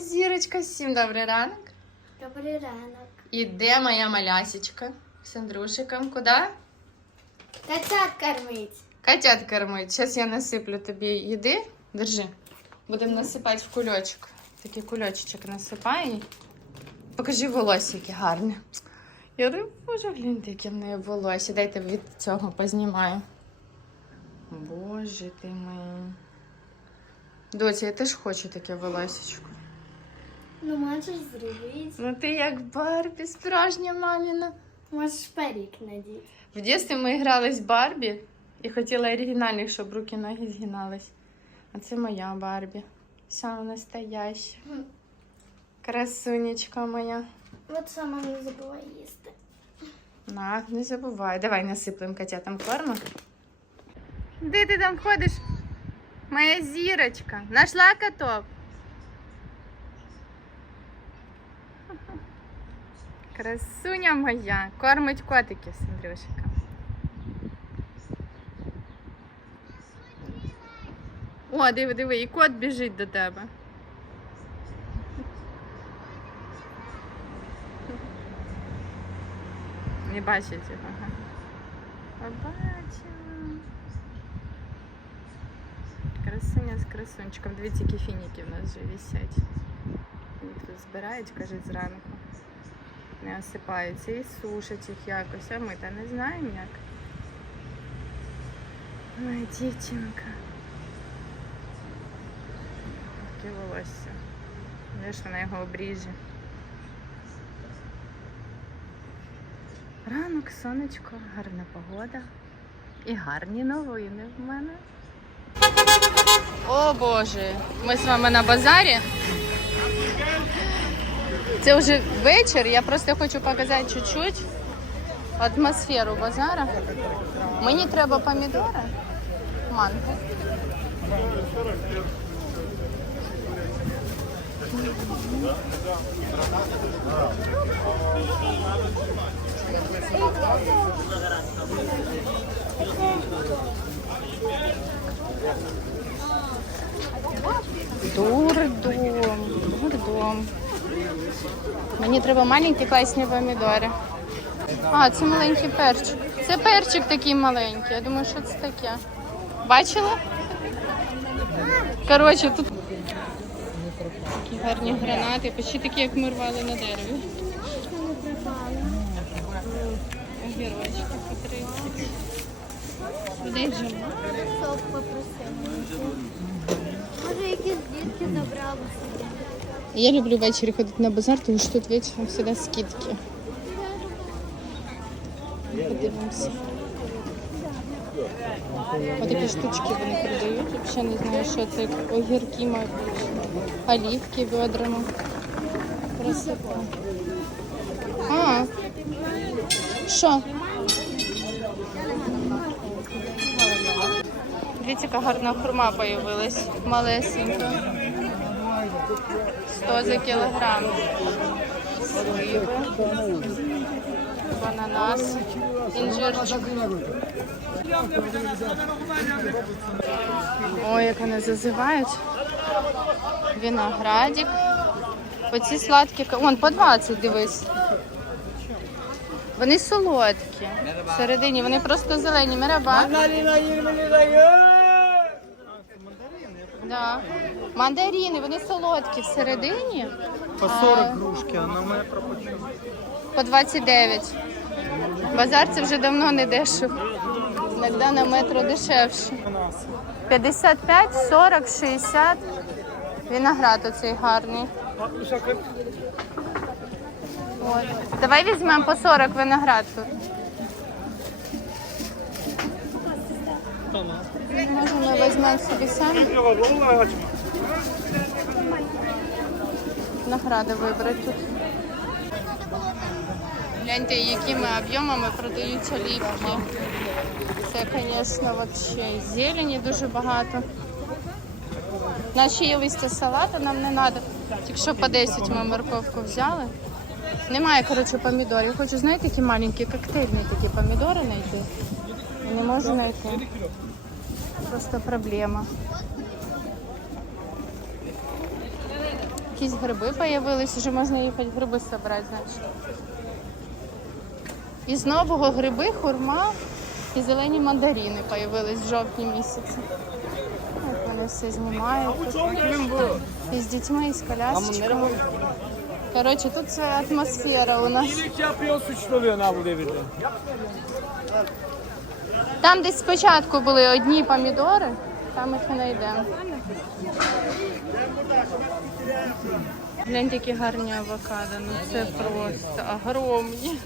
зірочка, всім добрий ранок. Добрий ранок. І де моя малясічка з Андрушиком? Куди? Котят кормить. Котят кормить. Зараз я насиплю тобі їди. Держи. Будемо насипати в кульочок. Такий кульочок насипай. Покажи волосся, яке гарне. Я говорю, боже, гляньте, яке в неї волосся. Дайте від цього познімаю. Боже ти мій. Доця, я теж хочу таке волосечко. Ну, можеш зробити. Ну ти як Барбі, справжня маміна. Можеш парик надіти. В дитинстві ми грали з Барбі і хотіла оригінальних, щоб руки ноги згинались. А це моя Барбі. Саме настояща. Красунечка моя. От сама не забувай їсти. На, не забувай. Давай насиплем котятам корму. Де ти там ходиш? Моя зірочка. Нашла котов? Красуня моя. Кормить котиків з Андрюшиком. О, диви, диви, і кот біжить до тебе. Не бачить його. Побачила. Красуня з красунчиком. Дивіться, які фініки в нас вже висять. Їх тут збирають, кажуть, зранку. Не осипаються і сушать їх якось, а ми та не знаємо як. Ой, дівчинка. Таке волосся. Де ж вона його обріже? Ранок, сонечко, гарна погода і гарні новини в мене. О Боже, ми з вами на базарі. Це вже вечір, я просто хочу показати чуть-чуть атмосферу базара. Мені треба помідори, манго. Дурдом, дурдом. Мені треба маленькі класні помідори. А, це маленький перчик. Це перчик такий маленький. Я думаю, що це таке. Бачила? Коротше, тут такі гарні гранати, почти такі, як ми рвали на дереві. Огірочки по 30. Людей вже мало. Сок попросив. Може, якісь дітки забрали собі. Я люблю ввечері ходити на базар, тому що тут вечором завжди скидки. Подивимося. Ось такі штучки вони продають. Взагалі не знаю, що це огірки, мабуть. Олівки ведрами. Красота. А, що? Дивіться, яка гарна хурма появилась. Малесенька. 100 за кілограм. Сливи, ананас, інжирчик. Ой, як вони зазивають. Виноградик. Оці сладкі. Вон, по 20, дивись. Вони солодкі. Всередині вони просто зелені. Мираба. Mandarina 20 lirayı. Да. Мандарини, вони солодкі всередині. По 40 кружки, а на мене пропочу. По 29. Базар це вже давно не дешево. Іноді на метро дешевше. 55, 40, 60. Виноград оцей гарний. От. Давай візьмемо по 40 виноград тут. Може ми собі самі виногради вибрати тут. Гляньте, якими об'ємами продаються ліпки. Це, звісно, взагалі зелені дуже багато. Наші є листя салату, нам не треба. Тільки що по 10 ми морковку взяли. Немає, коротше, помідорів. Хочу, знаєте, такі маленькі коктейльні такі помідори знайти. Не можу знайти. Просто проблема. Якісь гриби появились, вже можна їхати гриби збирати, значить. Із нового гриби, хурма і зелені мандарини появились в жовтні місяці. От вони все знімають. І з дітьми, і з колясочками. Коротше, тут це атмосфера у нас. Там десь спочатку були одні помідори, там їх не знайдемо. Гляньте, які гарні авокадо, ну це просто огромні.